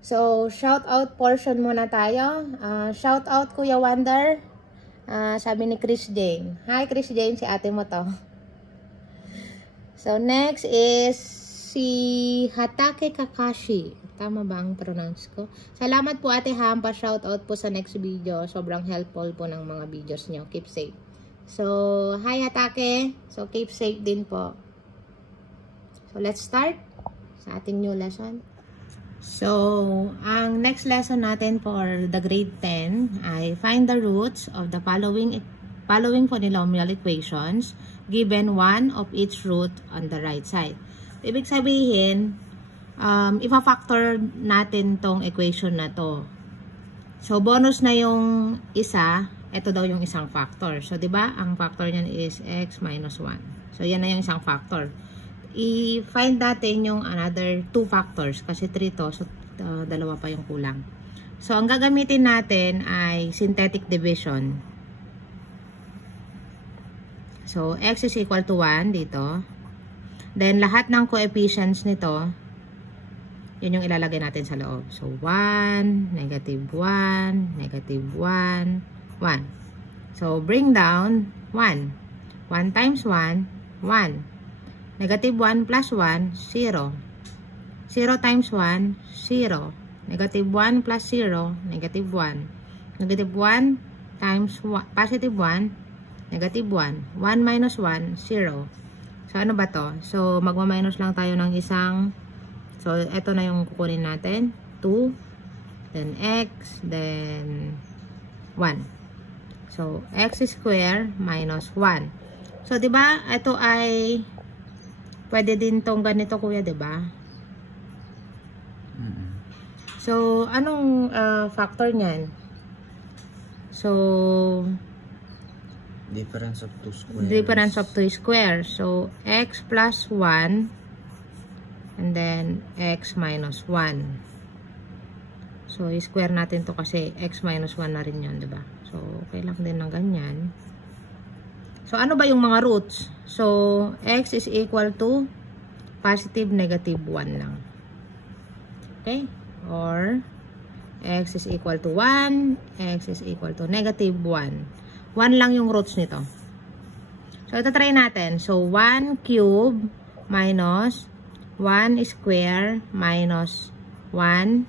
So, shout out portion muna tayo. Shout out Kuya Wonder. Sabi ni Chris Jane. Hi Chris Jane, si ate mo to. So, next is si Hatake Kakashi. Tama ba ang pronounce ko? Salamat po ate Ham, pa-shout out po sa next video. Sobrang helpful po ng mga videos nyo. Keep safe. So, hi Hatake. So, keep safe din po. So, let's start sa ating new lesson. So, ang next lesson natin for the grade 10 ay find the roots of the following polynomial equations given one of each root on the right side. Ibig sabihin, ipa-factor natin tong equation na to. So, bonus na yung isa, ito daw yung isang factor. So, 'di ba? Ang factor niyan is x minus 1. So, yan na yung isang factor. I-find natin yung another 2 factors kasi 3 to, so dalawa pa yung kulang. So, ang gagamitin natin ay synthetic division. So, x is equal to 1 dito. Then, lahat ng coefficients nito, yun yung ilalagay natin sa loob. So, 1, negative 1, negative 1, 1. So, bring down 1. 1 times 1, 1. Negative 1 plus 1, 0. 0 times 1, 0. Negative 1 plus 0, negative 1. Negative 1 times 1, positive 1, negative 1. 1 minus 1, 0. So, ano ba to? So, magma-minus lang tayo ng isang. So, eto na yung kukunin natin. 2, then x, then 1. So, x square minus 1. So, diba, ito ay pwede din tong ganito kuya, 'di ba? So, anong factor niyan? So, difference of 2 squares. Difference of 2 squares. So, x plus 1 and then x minus 1. So, i-square natin to kasi x minus 1 na rin 'yon, 'di ba? So, okay lang din ng ganyan. So, ano ba yung mga roots? So, x is equal to positive, negative 1 lang. Okay? Or, x is equal to 1, x is equal to negative 1. 1 lang yung roots nito. So, ito try natin. So, 1 cube minus 1 square minus 1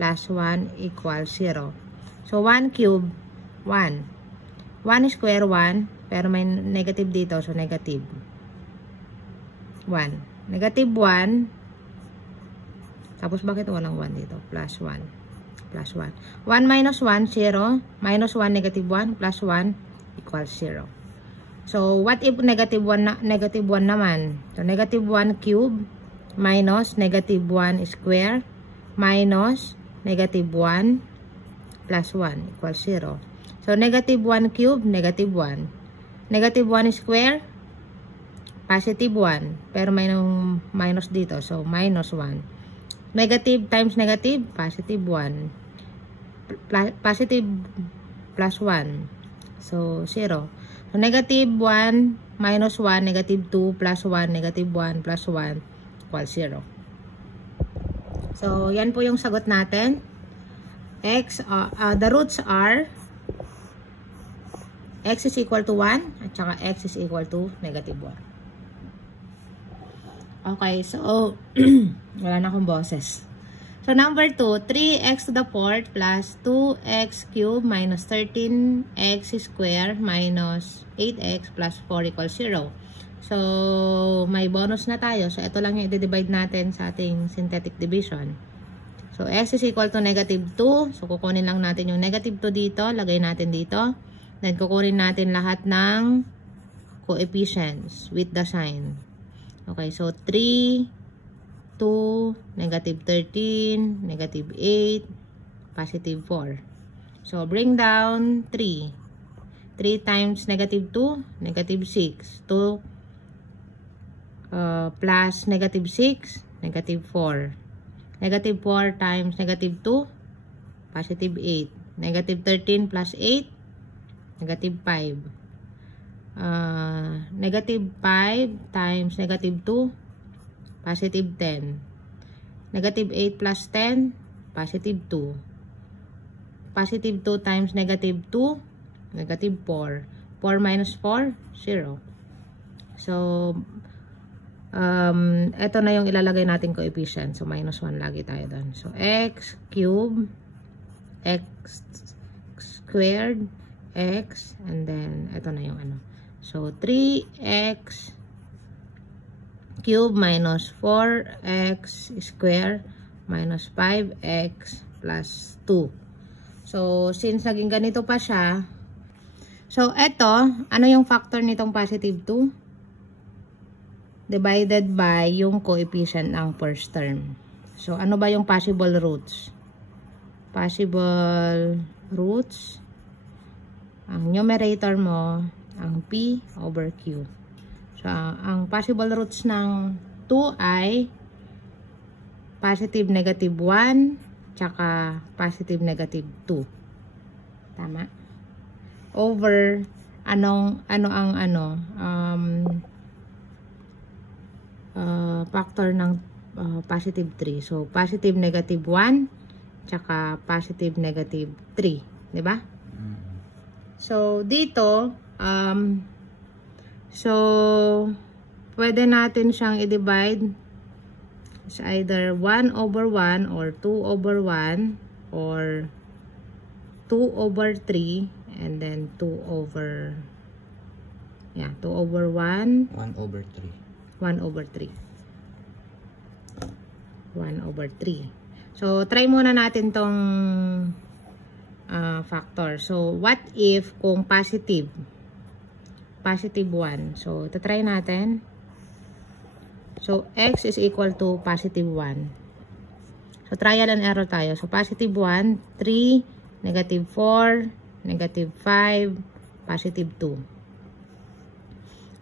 plus 1 equals 0. So, 1 cube, 1. 1 square, 1. Pero may negative dito, so negative 1. Negative 1. Tapos bakit walang 1 dito? Plus 1. Plus 1. 1 minus 1, 0. Minus 1, negative 1. Plus 1 equals 0. So, what if negative 1 naman? So, negative 1 cube minus negative 1 square minus negative 1 plus 1 equals 0. So, negative 1 cube, negative 1. Negative 1 square, positive 1. Pero may minus dito. So, minus 1. Negative times negative, positive 1. Positive plus 1. So, 0. So, negative 1 minus 1, negative 2 plus 1, negative 1 plus 1 equals 0. So, yan po yung sagot natin. The roots are x is equal to 1 at saka x is equal to negative 1. Okay, so wala na akong boses. So number 2, 3x to the 4th plus 2x cubed minus 13x squared minus 8x plus 4 equals 0. So may bonus na tayo. So ito lang yung i-divide natin sa ating synthetic division. So x is equal to negative 2. So kukunin lang natin yung negative 2 dito, lagay natin dito. Then, kukunin natin lahat ng coefficients with the sign. Okay, so 3, 2, negative 13, negative 8, positive 4. So, bring down 3. 3 times negative 2, negative 6. 2 plus negative 6, negative 4. Negative 4 times negative 2, positive 8. Negative 13 plus 8, negative 5. Negative 5 times negative 2, positive 10. Negative 8 plus 10, positive 2. Positive 2 times negative 2, negative 4. 4 minus 4, 0. So, ito na yung ilalagay natin coefficient. So, minus 1 lagi tayo doon. So, x cube, x squared, x, and then, ito na yung ano. So, 3x cube minus 4x square minus 5x plus 2. So, since naging ganito pa siya, so, eto, ano yung factor nitong positive 2? Divided by yung coefficient ng first term. So, ano ba yung possible roots? Possible roots, ang numerator mo, ang P over Q. So, ang possible roots ng 2 ay positive negative 1, tsaka positive negative 2. Tama? Over, factor ng positive 3. So, positive negative 1, tsaka positive negative 3. Diba? So, dito, so, pwede natin siyang i-divide sa either 1 over 1 or 2 over 1 or 2 over 3 and then 2 over 1 1 over 3 so try muna natin tong factor. So what if kung positive 1, so try natin. So x is equal to positive 1. So trial and error tayo. So positive 1, 3, negative 4, negative 5, positive 2.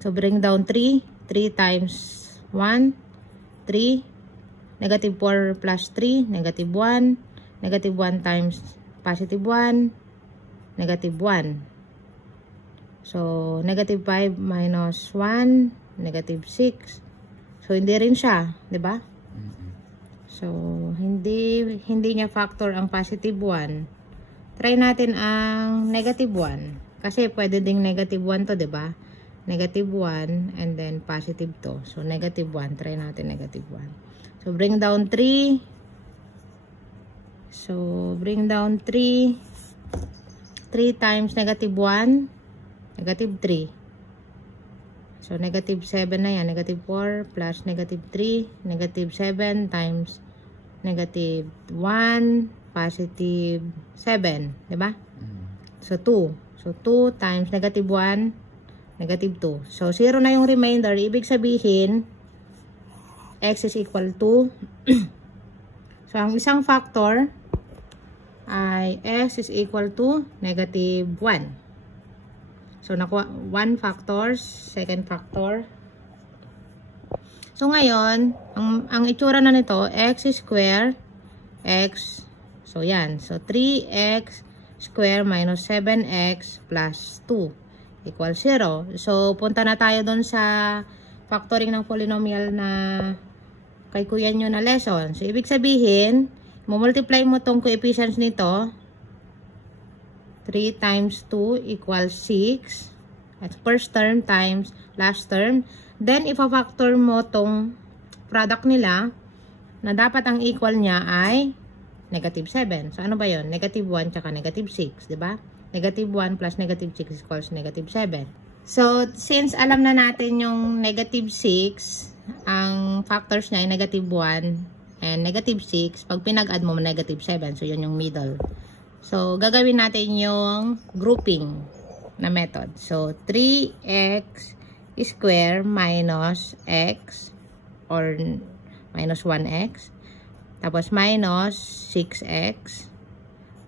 So bring down 3 times 1, 3, negative 4 plus 3, negative 1, negative 1 times positive 1, negative 1. So, negative 5 minus 1, negative 6. So, hindi rin siya, di ba? So, hindi niya factor ang positive 1. Try natin ang negative 1. Kasi pwede ding negative 1 to, di ba? Negative 1 and then positive 2. So, negative 1. Try natin negative 1. So, bring down 3. So, bring down 3. 3 times negative 1. Negative 3. So, negative 7 na yan. Negative 4 plus negative 3. Negative 7 times negative 1. Positive 7. Diba? So, 2. So, 2 times negative 1. Negative 2. So, 0 na yung remainder. Ibig sabihin, x is equal to so, ang isang factor ay x is equal to negative 1. So, nakuha 1 factors, second factor. So, ngayon, ang itsura na nito, x square, x, so yan. So, 3x square minus 7x plus 2 equals 0. So, punta na tayo doon sa factoring ng polynomial na kay kuya nyo na lesson. So, ibig sabihin, multiply mo tong coefficients nito. 3 times 2 equals 6. That's first term times last term. Then, ipa-factor mo tong product nila na dapat ang equal niya ay negative 7. So, ano ba yun? Negative 1 tsaka negative 6. Diba? Negative 1 plus negative 6 equals negative 7. So, since alam na natin yung negative 6, ang factors niya ay negative 1 and negative 6. Pag pinag-add mo, negative 7. So, yun yung middle. So, gagawin natin yung grouping na method. So, 3x square minus x or minus 1x. Tapos, minus 6x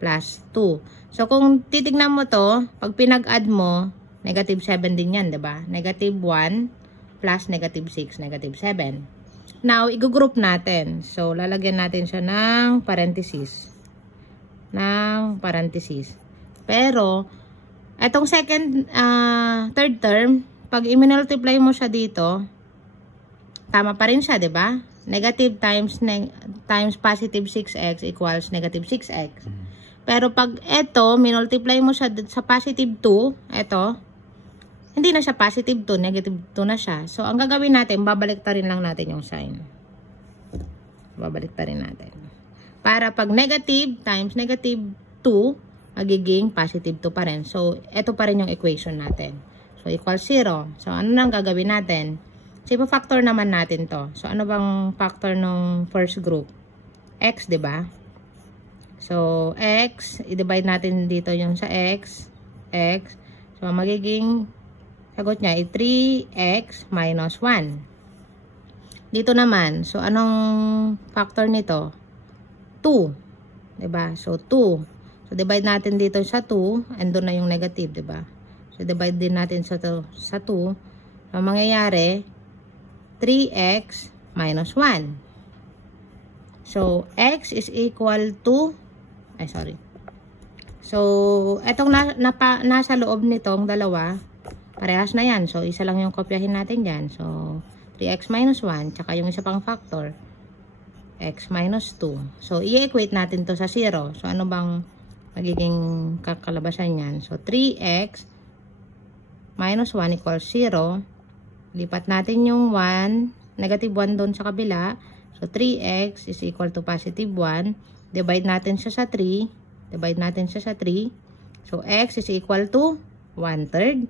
plus 2. So, kung titignan mo to, pag pinag-add mo, negative 7 din yan, diba? Negative 1 plus negative 6, negative 7. Now, i-group natin. So, lalagyan natin siya ng parenthesis. Pero, etong third term, pag i-multiply mo siya dito, tama pa rin siya, diba? negative times positive 6x equals negative 6x. Pero pag ito, minultiply mo siya sa positive 2, ito, hindi na siya positive 2, negative 2 na siya. So, ang gagawin natin, babaliktarin lang natin yung sign. Babaliktarin natin. Para pag negative times negative 2, magiging positive 2 pa rin. So, ito pa rin yung equation natin. So, equals 0. So, ano nang gagawin natin? So, ipa-factor naman natin to. So, ano bang factor ng first group? X, diba? So, x, i-divide natin dito yung sa x. So, magiging sagot niya ay 3x minus 1. Dito naman, so, anong factor nito? 2. Diba? So, 2. So, divide natin dito sa 2, and doon na yung negative, diba? So, divide din natin sa 2. So, mangyayari, 3x minus 1. So, x is equal to, So, etong nasa loob nitong dalawa, parehas na yan. So, isa lang yung kopyahin natin dyan. So, 3x minus 1, tsaka yung isa pang factor, x minus 2. So, i-equate natin to sa 0. So, ano bang magiging kakalabasan yan? So, 3x minus 1 equals 0. Lipat natin yung 1, negative 1 doon sa kabila. So, 3x is equal to positive 1. Divide natin siya sa 3. So, x is equal to 1/3.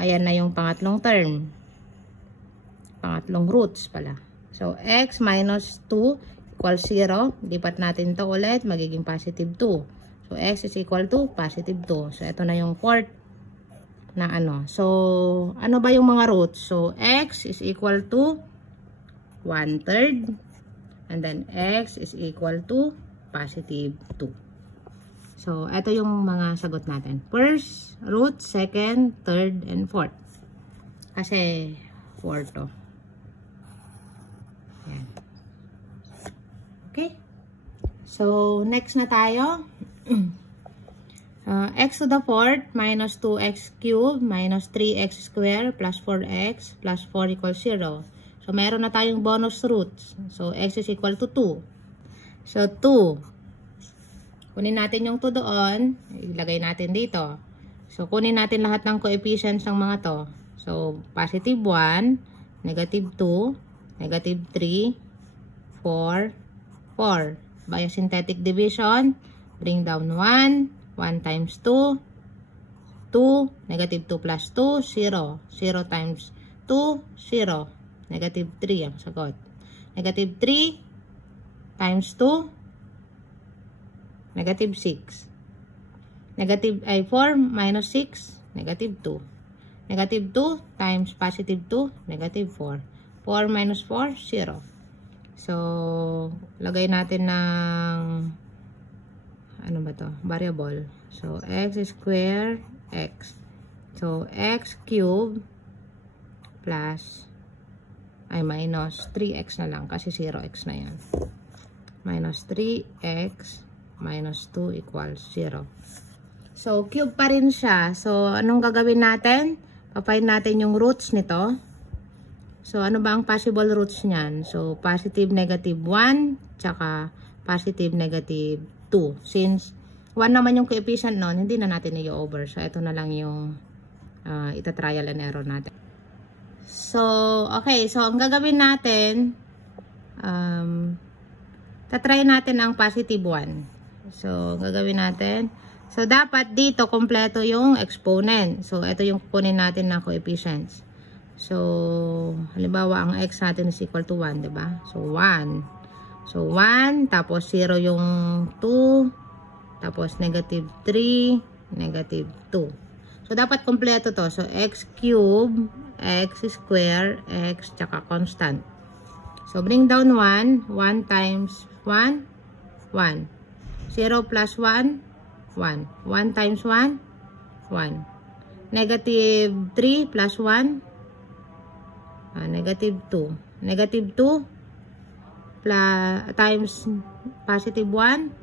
Ayan na yung pangatlong term. Pangatlong roots pala. So, x minus 2 equals 0. Lipat natin to ulit. Magiging positive 2. So, x is equal to positive 2. So, ito na yung fourth na ano. So, ano ba yung mga roots? So, x is equal to 1/3. And then, x is equal to positive 2. So, ito yung mga sagot natin. First root, second, third, and fourth. Kasi, fourth to. Yan. Okay? So, next na tayo. X to the fourth minus 2x cubed minus 3x squared plus 4x plus 4 equals 0. So, meron na tayong bonus roots. So, x is equal to 2. So, 2. Kunin natin yung 2 doon. Ilagay natin dito. So, kunin natin lahat ng coefficients ng mga to. So, positive 1, negative 2, negative 3, 4, 4. By synthetic division, bring down 1. 1 times 2, 2, negative 2 plus 2, 0. 0 times 2, 0. Negative 3 ang sagot. Negative 3 times 2, negative 6. Negative 4 minus 6, negative 2. Negative 2 times positive 2, negative 4. 4 minus 4, 0. So, lagay natin ng ano ba to? Variable. So, x squared, x. So, x cubed plus minus 3x na lang kasi 0x na yan. Minus 3x minus 2 equals 0. So, cube pa rin siya. So, anong gagawin natin? Papain natin yung roots nito. So, ano ba ang possible roots niyan? So, positive negative 1 tsaka positive negative 2. Since 1 naman yung coefficient nun, hindi na natin i-over. So, ito na lang yung ita-trial and error natin. So, okay. So, ang gagawin natin, tatry natin ang positive 1. So, gagawin natin. So, dapat dito, kompleto yung exponent. So, ito yung kunin natin na coefficients. So, halimbawa, ang x natin is equal to 1, diba? So, 1. So, 1, tapos 0 yung 2, tapos negative 3, negative 2. So, dapat kompleto to. So, x cube, x square, x, tsaka constant. So, bring down 1. 1 times 1, 1. 0 plus 1, 1. 1 times 1, 1. Negative 3 plus 1, negative 2. Negative 2 plus, times positive 1,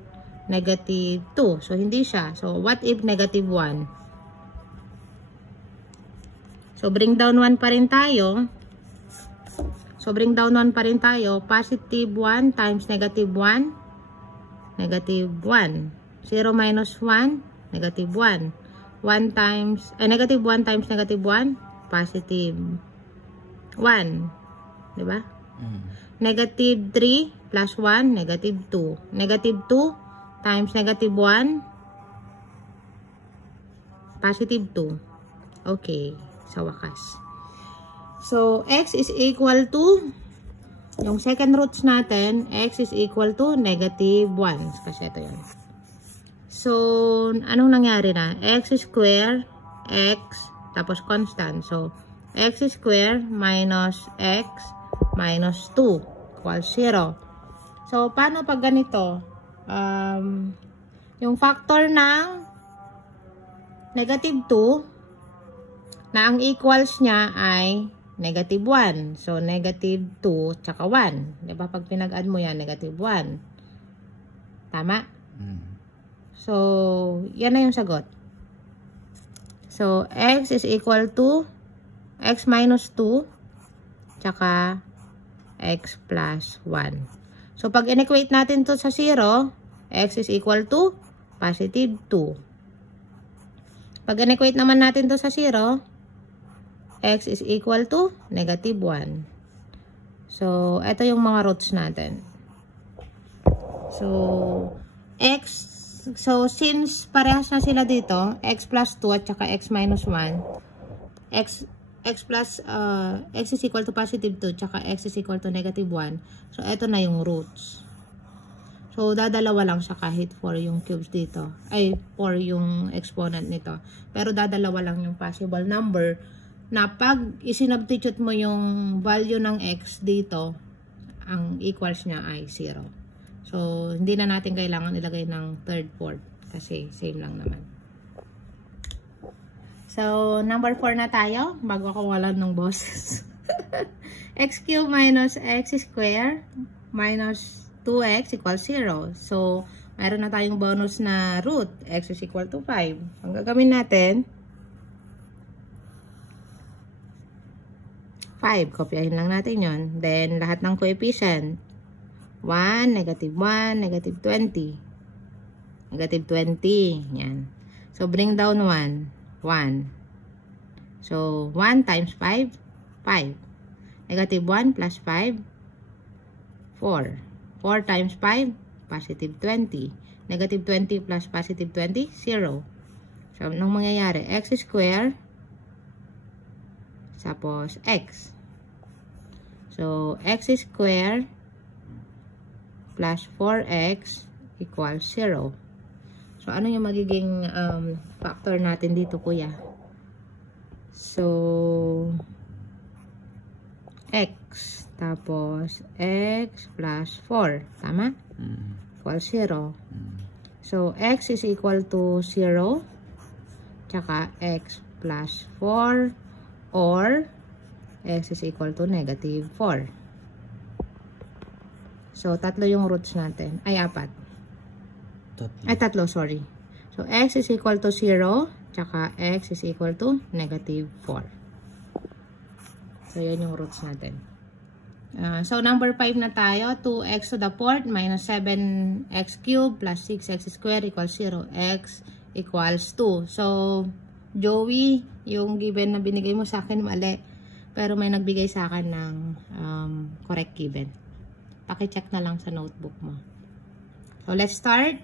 negative 2. So, hindi siya. So, what if negative 1? So, bring down 1 pa rin tayo. So, bring down 1 pa rin tayo. Positive 1 times negative 1. Negative 1. 0 minus 1. Negative 1. 1 times, negative 1 times negative 1. Positive 1. Diba? Negative 3 plus 1. Negative 2. Negative 2 times negative 1. Positive 2. Okay. Sa wakas. So, x is equal to, yung second roots natin, x is equal to negative 1. Kasi ito yun. So, anong nangyari na? X square, x, tapos constant. So, x square minus x minus 2 equals 0. So, paano pag ganito? Yung factor ng negative 2, na ang equals niya ay negative 1. So, negative 2 tsaka 1. Diba? Pag pinag-add mo yan, negative 1. Tama? So, yan na yung sagot. So, x is equal to x minus 2 tsaka x plus 1. So, pag inequate natin to sa 0, x is equal to positive 2. Pag inequate naman natin to sa 0, x is equal to negative 1. So, ito yung mga roots natin. So, since parehas na sila dito, x plus 2 at saka x minus 1, x is equal to positive 2 tsaka x is equal to negative 1. So, ito na yung roots. So, dadalawa lang siya kahit 4 yung cubes dito. Ay, 4 yung exponent nito. Pero dadalawa lang yung possible number na pag isinubstitute mo yung value ng x dito, ang equals niya ay 0. So, hindi na natin kailangan ilagay ng third, fourth kasi same lang naman. So, number 4 na tayo bago ako walan ng bosses. X cube minus x square minus 2x equals 0. So, mayroon na tayong bonus na root. X is equal to 5. Ang gagawin natin, 5. Kopyahin lang natin yon. Then, lahat ng coefficient. 1, negative 1, negative 20. Negative 20. Yan. So, bring down 1. 1. So, 1 times 5, 5. Negative 1 plus 5, 4. 4 times 5, positive 20. Negative 20 plus positive 20, 0. So, anong mangyayari? X square, tapos x. So, x square plus 4x equals 0. So, ano yung magiging factor natin dito, kuya? So, x. Tapos, x plus 4. Tama? Equals 0. So, x is equal to 0. Tsaka, x plus 4. Or, x is equal to negative 4. So, tatlo yung roots natin. Ay, 4. Ay, tatlo, sorry. So, x is equal to 0. Tsaka, x is equal to negative 4. So, yan yung roots natin. So, number 5 na tayo. 2x to the 4th minus 7x cubed plus 6x squared equals 0. X equals 2. So, Joey, yung given na binigay mo sa akin, mali. Pero may nagbigay sa akin ng correct given. Paki-check na lang sa notebook mo. So, let's start.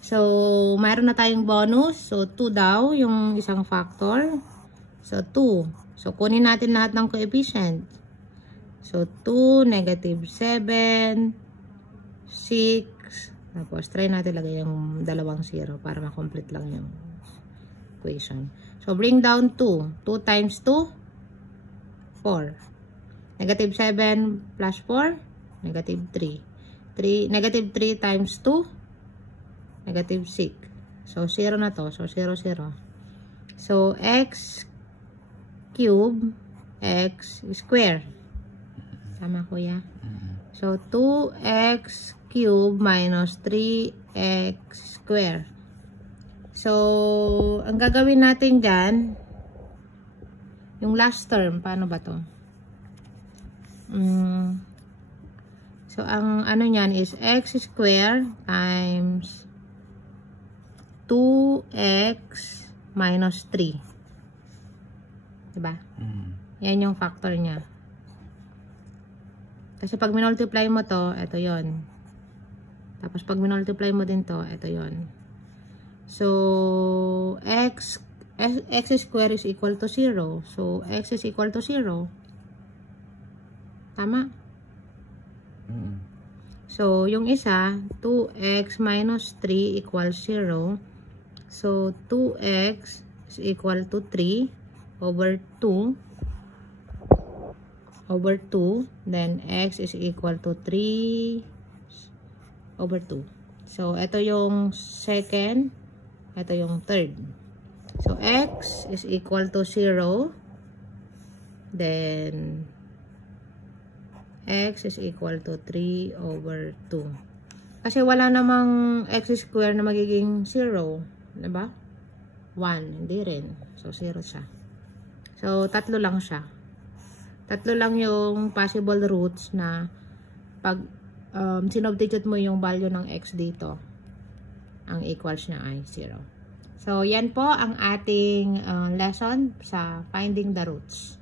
So, mayroon na tayong bonus. So, 2 daw, yung isang factor. So, 2. So, kunin natin lahat ng coefficient. So, 2, negative 7, 6. Tapos, try natin lagay yung dalawang 0 para ma-complete lang yung equation. So, bring down 2. 2 times 2, 4. Negative 7 plus 4, negative 3. Negative 3 times 2, negative 6. So, 0 na to. So, 0, 0. So, x cube, x square. Tama, kuya? So, 2x cube minus 3x square. So, ang gagawin natin dyan, yung last term, paano ba to? So, ang ano niyan is x square times 2x minus 3. Diba? Yan yung factor niya. Kasi pag minultiply mo to, ito yon. Tapos pag minultiply mo din to, ito yon. So, x square is equal to 0. So, x is equal to 0. Tama? So, yung isa, 2x minus 3 equals 0. So, 2x is equal to 3 over 2. Over 2. Then, x is equal to 3 over 2. So, ito yung second. Ito yung third. So, x is equal to 0. Then, x is equal to 3 over 2. Kasi wala namang x square na magiging 0. Diba? 1. Hindi rin. So, 0 siya. So, tatlo lang siya. Tatlo lang yung possible roots na pag sinubstitute mo yung value ng x dito, ang equals niya ay 0. So, yan po ang ating lesson sa finding the roots.